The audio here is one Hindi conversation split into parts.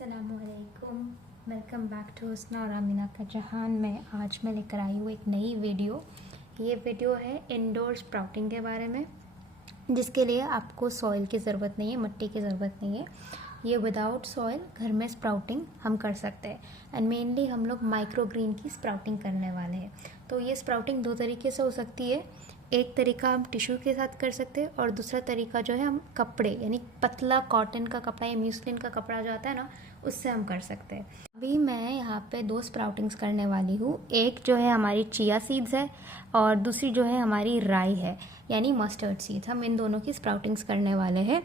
अस्सलामुअलैकुम, वेलकम बैक टू हुस्ना और आमिना का जहान में। आज मैं लेकर आई हूँ एक नई वीडियो। ये वीडियो है इंडोर स्प्राउटिंग के बारे में, जिसके लिए आपको सॉइल की ज़रूरत नहीं है, मिट्टी की ज़रूरत नहीं है। ये विदाउट सॉइल घर में स्प्राउटिंग हम कर सकते हैं। एंड मेनली हम लोग माइक्रो ग्रीन की स्प्राउटिंग करने वाले हैं। तो ये स्प्राउटिंग दो तरीके से हो सकती है। एक तरीका हम टिश्यू के साथ कर सकते हैं और दूसरा तरीका जो है हम कपड़े यानी पतला कॉटन का कपड़ा या म्यूसलिन का कपड़ा जो आता है ना, उससे हम कर सकते हैं। अभी मैं यहाँ पे दो स्प्राउटिंग्स करने वाली हूँ। एक जो है हमारी चिया सीड्स है और दूसरी जो है हमारी राई है यानी मस्टर्ड सीड्स। हम इन दोनों की स्प्राउटिंग्स करने वाले हैं।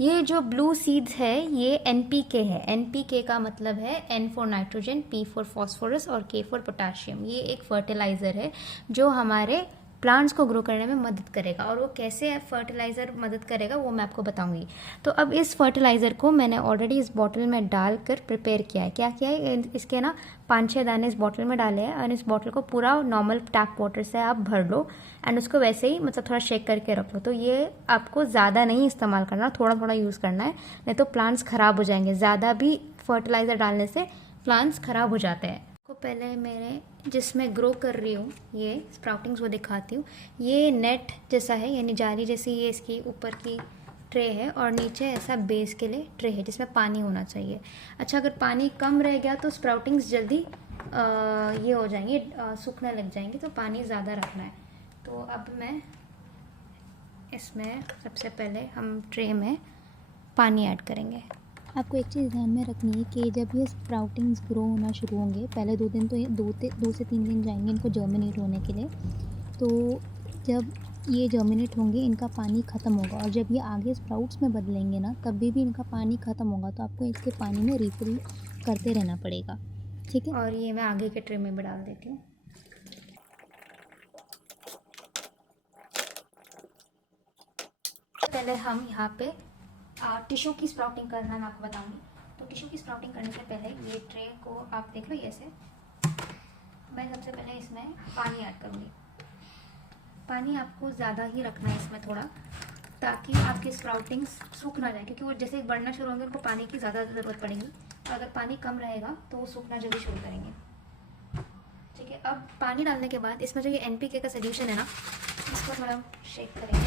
ये जो ब्लू सीड्स है ये एनपीके है। एनपीके का मतलब है N for nitrogen, P for phosphorus और के फॉर पोटाशियम। ये एक फर्टिलाइज़र है जो हमारे प्लांट्स को ग्रो करने में मदद करेगा। और वो कैसे फर्टिलाइज़र मदद करेगा वो मैं आपको बताऊंगी। तो अब इस फर्टिलाइज़र को मैंने ऑलरेडी इस बॉटल में डालकर प्रिपेयर किया है। क्या किया है, इसके ना 5-6 दाने इस बॉटल में डाले हैं और इस बॉटल को पूरा नॉर्मल टैप वाटर से आप भर लो एंड उसको वैसे ही मतलब थोड़ा शेक करके रख लो। तो ये आपको ज़्यादा नहीं इस्तेमाल करना, थोड़ा थोड़ा यूज़ करना है, नहीं तो प्लांट्स ख़राब हो जाएंगे। ज़्यादा भी फर्टिलाइज़र डालने से प्लांट्स ख़राब हो जाते हैं। को पहले मेरे जिसमें ग्रो कर रही हूँ ये स्प्राउटिंग्स वो दिखाती हूँ। ये नेट जैसा है यानी जाली जैसी, ये इसकी ऊपर की ट्रे है और नीचे ऐसा बेस के लिए ट्रे है जिसमें पानी होना चाहिए। अच्छा, अगर पानी कम रह गया तो स्प्राउटिंग्स जल्दी ये हो जाएंगी, सूखने लग जाएंगी, तो पानी ज़्यादा रखना है। तो अब मैं इसमें सबसे पहले हम ट्रे में पानी ऐड करेंगे। आपको एक चीज़ ध्यान में रखनी है कि जब ये स्प्राउटिंग्स ग्रो होना शुरू होंगे, पहले 2 दिन तो ये 2 से 3 दिन जाएंगे इनको जर्मिनेट होने के लिए। तो जब ये जर्मिनेट होंगे इनका पानी ख़त्म होगा और जब ये आगे स्प्राउट्स में बदलेंगे ना, कभी भी इनका पानी ख़त्म होगा तो आपको इसके पानी में रिफ़िल करते रहना पड़ेगा, ठीक है। और ये मैं आगे के ट्रे में भी डाल देती हूँ। पहले हम यहाँ पे टिश्यू की स्प्राउटिंग करना मैं आपको बताऊंगी। तो टिश्यू की स्प्राउटिंग करने से पहले ये ट्रे को आप देख लो, ये ऐसे मैं सबसे पहले इसमें पानी ऐड करूँगी। पानी आपको ज़्यादा ही रखना है इसमें थोड़ा, ताकि आपकी स्प्राउटिंग्स सूख ना जाए, क्योंकि वो जैसे बढ़ना शुरू होंगे उनको पानी की ज़्यादा ज़रूरत पड़ेगी। और अगर पानी कम रहेगा तो वो सूखना जल्दी शुरू करेंगे। ठीक है, अब पानी डालने के बाद इसमें जो ये एनपीके का सोल्यूशन है ना, इसको थोड़ा शेक करेंगे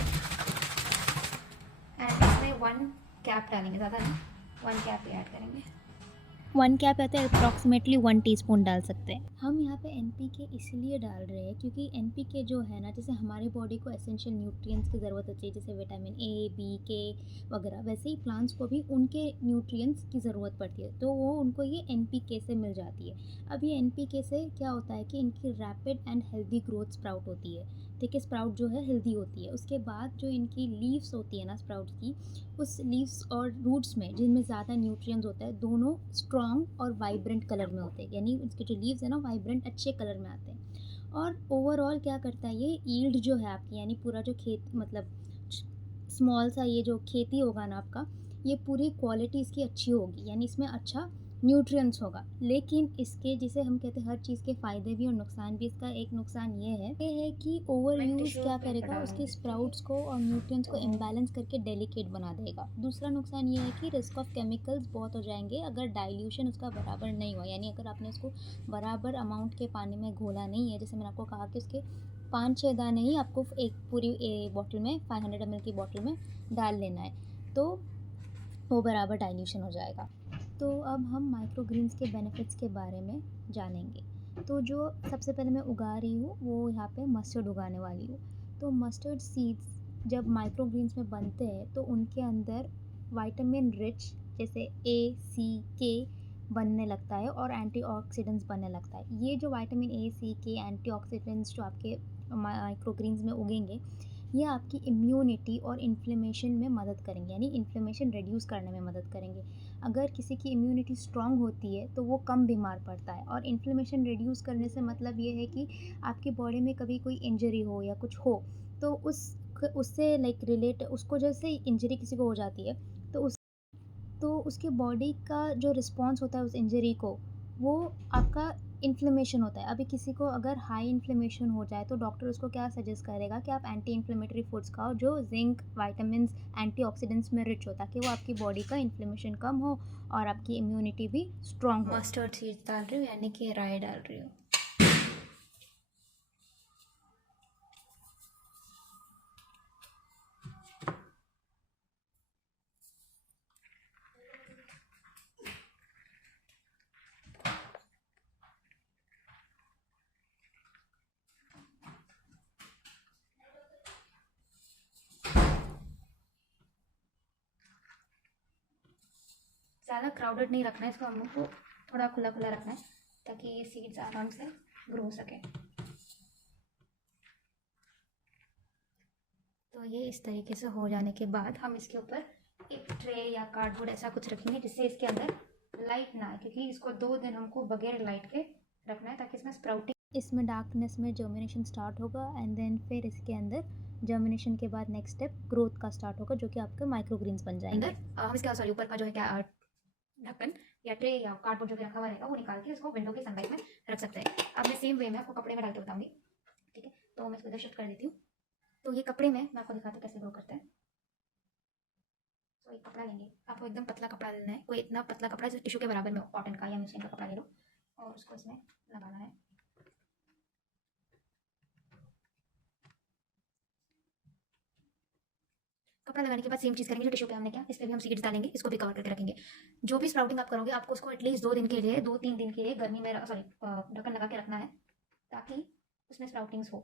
एंड इसमें 1 कैप डालेंगे, ज़्यादा नहीं, 1 कैप ही ऐड करेंगे। 1 कैप है तो अप्रॉक्सीमेटली 1 टीस्पून डाल सकते हैं। हम यहाँ पे एनपीके इसलिए डाल रहे हैं क्योंकि एनपीके जो है ना, जैसे हमारे बॉडी को एसेंशियल न्यूट्रिएंट्स की ज़रूरत होती है, जैसे विटामिन ए, बी, के वगैरह, वैसे ही प्लांट्स को भी उनके न्यूट्रिएंट्स की ज़रूरत पड़ती है, तो वो उनको ये एनपीके से मिल जाती है। अब ये एनपीके से क्या होता है कि इनकी rapid and healthy growth sprout होती है। ठीक है, स्प्राउट जो है हेल्दी होती है। उसके बाद जो इनकी लीव्स होती है ना स्प्राउट्स की, उस लीव्स और रूट्स में जिनमें ज़्यादा न्यूट्रिएंट्स होता है, दोनों स्ट्रॉन्ग और वाइब्रेंट कलर में होते हैं, यानी उसके जो लीव्स है ना वाइब्रेंट अच्छे कलर में आते हैं। और ओवरऑल क्या करता है, ये यील्ड जो है आपकी, यानी पूरा जो खेत मतलब स्मॉल सा ये जो खेती होगा ना आपका, ये पूरी क्वालिटी इसकी अच्छी होगी, यानी इसमें अच्छा न्यूट्रिएंट्स होगा। लेकिन इसके जिसे हम कहते हैं हर चीज़ के फ़ायदे भी और नुकसान भी, इसका एक नुकसान ये है कि ओवर यूज़ क्या करेगा, उसके स्प्राउट्स को और न्यूट्रिएंट्स को इम्बैलेंस करके डेलिकेट बना देगा। दूसरा नुकसान ये है कि रिस्क ऑफ केमिकल्स बहुत हो जाएंगे अगर डाइल्यूशन उसका बराबर नहीं हुआ, यानी अगर आपने उसको बराबर अमाउंट के पानी में घोला नहीं है। जैसे मैंने आपको कहा कि उसके 5-6 दाने ही आपको एक पूरी बॉटल में 500 ml की बॉटल में डाल लेना है, तो वो बराबर डाइल्यूशन हो जाएगा। तो अब हम माइक्रो ग्रीन्स के बेनिफिट्स के बारे में जानेंगे। तो जो सबसे पहले मैं उगा रही हूँ वो यहाँ पे मस्टर्ड उगाने वाली हूँ। तो मस्टर्ड सीड्स जब माइक्रो ग्रीन्स में बनते हैं तो उनके अंदर विटामिन रिच जैसे ए, सी, के बनने लगता है और एंटीऑक्सीडेंट्स बनने लगता है। ये जो विटामिन ए, सी, के एंटीऑक्सीडेंट्स जो आपके माइक्रो ग्रीन्स में उगेंगे, ये आपकी इम्यूनिटी और इन्फ्लेमेशन में मदद करेंगे, यानी इन्फ्लेमेशन रिड्यूस करने में मदद करेंगे। अगर किसी की इम्यूनिटी स्ट्रॉन्ग होती है तो वो कम बीमार पड़ता है। और इन्फ्लेमेशन रिड्यूस करने से मतलब ये है कि आपकी बॉडी में कभी कोई इंजरी हो या कुछ हो तो उससे लाइक रिलेट, उसको जैसे इंजरी किसी को हो जाती है तो उसके बॉडी का जो रिस्पॉन्स होता है उस इंजरी को, वो आपका इन्फ्लेमेशन होता है। अभी किसी को अगर हाई इन्फ्लेमेशन हो जाए तो डॉक्टर उसको क्या सजेस्ट करेगा कि आप एंटी इन्फ्लेमेटरी फूड्स खाओ जो जिंक, विटामिन्स, एंटीऑक्सीडेंट्स में रिच होता है, कि वो आपकी बॉडी का इन्फ्लेमेशन कम हो और आपकी इम्यूनिटी भी स्ट्रांग हो। मस्टर्ड सीड्स डाल रही हूँ, यानी कि राई डाल रही हूँ। ज़्यादा क्राउडेड नहीं रखना है इसको, हम लोग को थोड़ा खुला खुला रखना है ताकि ये सीड्स आराम से ग्रो सके। तो ये इस तरीके से हो जाने के बाद हम इसके ऊपर एक ट्रे या कार्डबोर्ड ऐसा कुछ रखेंगे जिससे इसके अंदर लाइट ना आए, क्योंकि इसको 2 दिन हमको बगैर लाइट के रखना है ताकि इसमें स्प्राउटिंग, इसमें डार्कनेस में जर्मिनेशन स्टार्ट होगा एंड देन फिर इसके अंदर जर्मिनेशन के बाद नेक्स्ट स्टेप ग्रोथ का स्टार्ट होगा, जो कि आपके माइक्रोग्रीन्स बन जाएंगे। अंदर हम इसके सॉरी ऊपर का जो है क्या ढक्कन या ट्रे या कार्डबोर्ड जो भी रखा हुआ रहेगा वो निकाल के इसको विंडो की सनलाइट में रख सकते हैं। अब मैं सेम वे में आपको कपड़े में डाल के बताऊंगी, ठीक है। तो मैं इसको इधर शिफ्ट कर देती हूँ। तो ये कपड़े में मैं आपको दिखाती हूँ कैसे ग्रो करते हैं। तो एक कपड़ा लेंगे, आपको एकदम पतला कपड़ा लेना है, कोई इतना पतला कपड़ा जैसे टिश्यू के बराबर में, कॉटन का या मशीन का कपड़ा ले लो और उसको इसमें लगाना है। कपड़ा लगाने के बाद सेम चीज़ करेंगे जो टिश्यू पे हमने किया, इस पर भी हम सीड्स डालेंगे, इसको भी कवर करके रखेंगे। जो भी स्प्राउटिंग आप करोगे आपको उसको एटलीस्ट 2 दिन के लिए, 2-3 दिन के लिए गर्मी में सॉरी ढक्कन लगा के रखना है ताकि उसमें स्प्राउटिंग्स हो।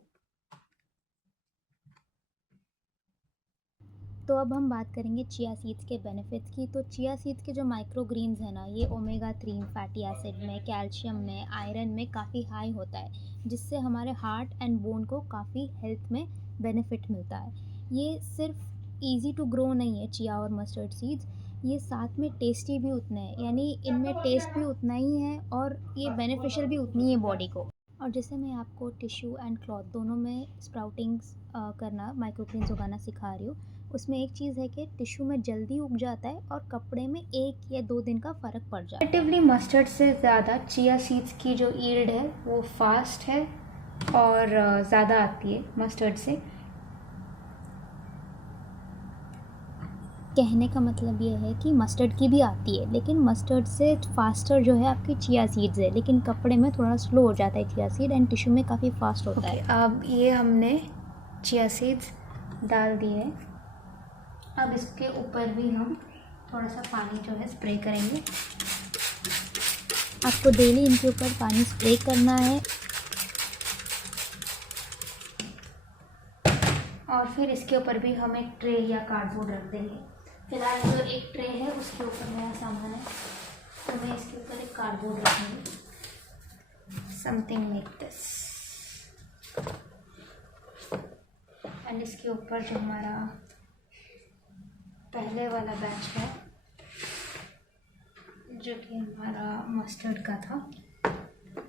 तो अब हम बात करेंगे चिया सीड्स के बेनिफिट्स की। तो चिया सीड्स के जो माइक्रोग्रीन्स हैं ना, ये ओमेगा 3 फैटी एसिड में, कैल्शियम में, आयरन में काफ़ी हाई होता है, जिससे हमारे हार्ट एंड बोन को काफ़ी हेल्थ में बेनिफिट मिलता है। ये सिर्फ इजी टू ग्रो नहीं है चिया और मस्टर्ड सीड्स, ये साथ में टेस्टी भी उतने हैं, यानी इनमें टेस्ट भी उतना ही है और ये बेनिफिशियल भी उतनी है बॉडी को। और जैसे मैं आपको टिश्यू एंड क्लॉथ दोनों में स्प्राउटिंग्स करना, माइक्रोग्रीन्स उगाना सिखा रही हूँ, उसमें एक चीज़ है कि टिश्यू में जल्दी उग जाता है और कपड़े में 1 या 2 दिन का फ़र्क पड़ जाता है। रिलेटिवली मस्टर्ड से ज़्यादा चिया सीड्स की जो यील्ड है वो फास्ट है और ज़्यादा आती है मस्टर्ड से। कहने का मतलब ये है कि मस्टर्ड की भी आती है, लेकिन मस्टर्ड से फास्टर जो है आपकी चिया सीड्स है, लेकिन कपड़े में थोड़ा स्लो हो जाता है चिया सीड एंड टिश्यू में काफ़ी फास्ट होता है। अब ये हमने चिया सीड्स डाल दिए, अब इसके ऊपर भी हम थोड़ा सा पानी जो है स्प्रे करेंगे। आपको डेली इनके ऊपर पानी स्प्रे करना है और फिर इसके ऊपर भी हम एक ट्रे या कार्डबोर्ड रख देंगे। फिलहाल जो एक ट्रे है उसके ऊपर मेरा सामान है, तो मैं इसके ऊपर एक कार्डबोर्ड रखूँगी, समथिंग लाइक दिस। एंड इसके ऊपर जो हमारा पहले वाला बैच है जो कि हमारा मस्टर्ड का था,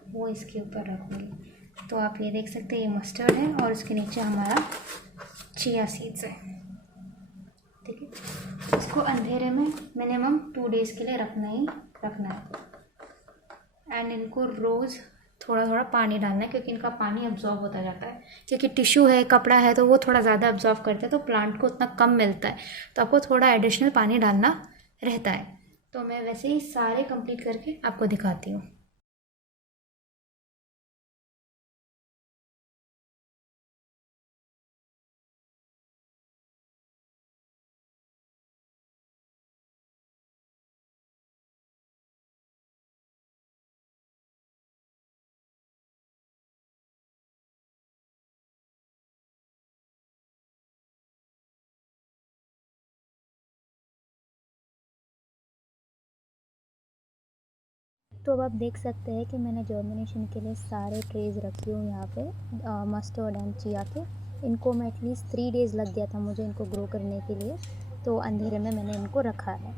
वो इसके ऊपर रखूँगी। तो आप ये देख सकते हैं ये मस्टर्ड है और उसके नीचे हमारा चिया सीड्स है, ठीक है। इसको अंधेरे में मिनिमम 2 डेज़ के लिए रखना ही रखना है। एंड इनको रोज़ थोड़ा थोड़ा पानी डालना है, क्योंकि इनका पानी अब्जॉर्ब होता जाता है, क्योंकि टिश्यू है, कपड़ा है, तो वो थोड़ा ज़्यादा अब्जॉर्ब करता है, तो प्लांट को उतना कम मिलता है, तो आपको थोड़ा एडिशनल पानी डालना रहता है। तो मैं वैसे ही सारे कंप्लीट करके आपको दिखाती हूँ। तो अब आप देख सकते हैं कि मैंने जर्मिनेशन के लिए सारे ट्रेज रखी हूँ यहाँ पे, मस्टर्ड एंड चिया के। इनको मैं एटलीस्ट 3 डेज़ लग गया था मुझे इनको ग्रो करने के लिए, तो अंधेरे में मैंने इनको रखा है,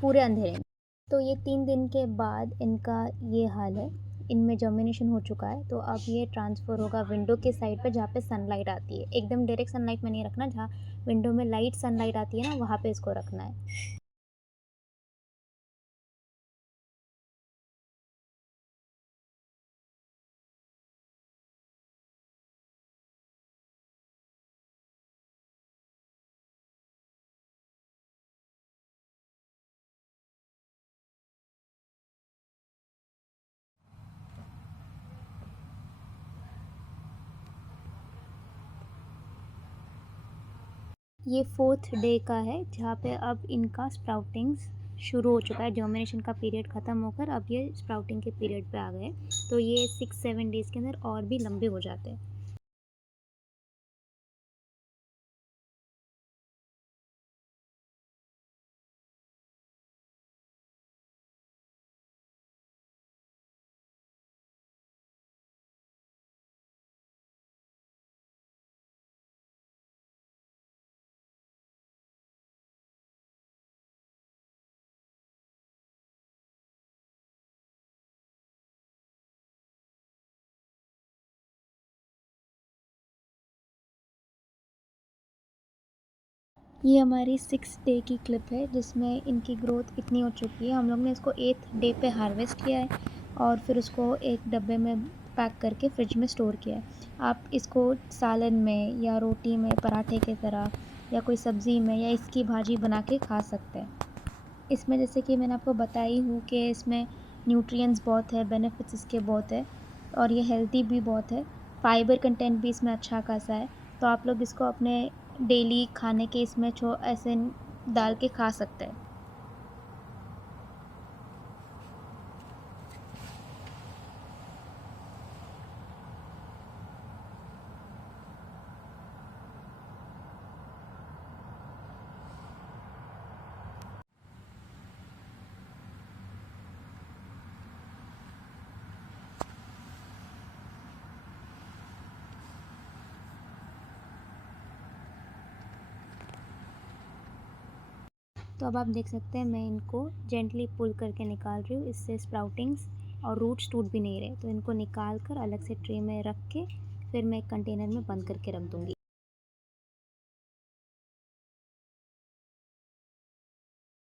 पूरे अंधेरे में। तो ये 3 दिन के बाद इनका ये हाल है, इनमें जर्मिनेशन हो चुका है। तो अब ये ट्रांसफ़र होगा विंडो के साइड पे जहाँ पे सनलाइट आती है, एकदम डायरेक्ट सनलाइट में नहीं रखना, जहाँ विंडो में लाइट सनलाइट आती है ना, वहाँ पे इसको रखना है। ये 4th डे का है जहाँ पे अब इनका स्प्राउटिंग्स शुरू हो चुका है। जर्मिनेशन का पीरियड ख़त्म होकर अब ये स्प्राउटिंग के पीरियड पे आ गए। तो ये 6-7 डेज़ के अंदर और भी लंबे हो जाते हैं। ये हमारी 6 डे की क्लिप है जिसमें इनकी ग्रोथ इतनी हो चुकी है। हम लोग ने इसको 8th डे पे हार्वेस्ट किया है और फिर उसको एक डब्बे में पैक करके फ्रिज में स्टोर किया है। आप इसको सालन में या रोटी में पराठे की तरह या कोई सब्ज़ी में या इसकी भाजी बना के खा सकते हैं। इसमें जैसे कि मैंने आपको बताई हूँ कि इसमें न्यूट्रिएंट्स बहुत है, बेनिफिट्स इसके बहुत है और ये हेल्दी भी बहुत है। फाइबर कंटेंट भी इसमें अच्छा खासा है। तो आप लोग इसको अपने डेली खाने के इसमें ऐसे डाल के खा सकते हैं। तो अब आप देख सकते हैं मैं इनको जेंटली पुल करके निकाल रही हूँ। इससे स्प्राउटिंग्स और रूट्स टूट भी नहीं रहे। तो इनको निकाल कर अलग से ट्रे में रख के फिर मैं एक कंटेनर में बंद करके रख दूँगी।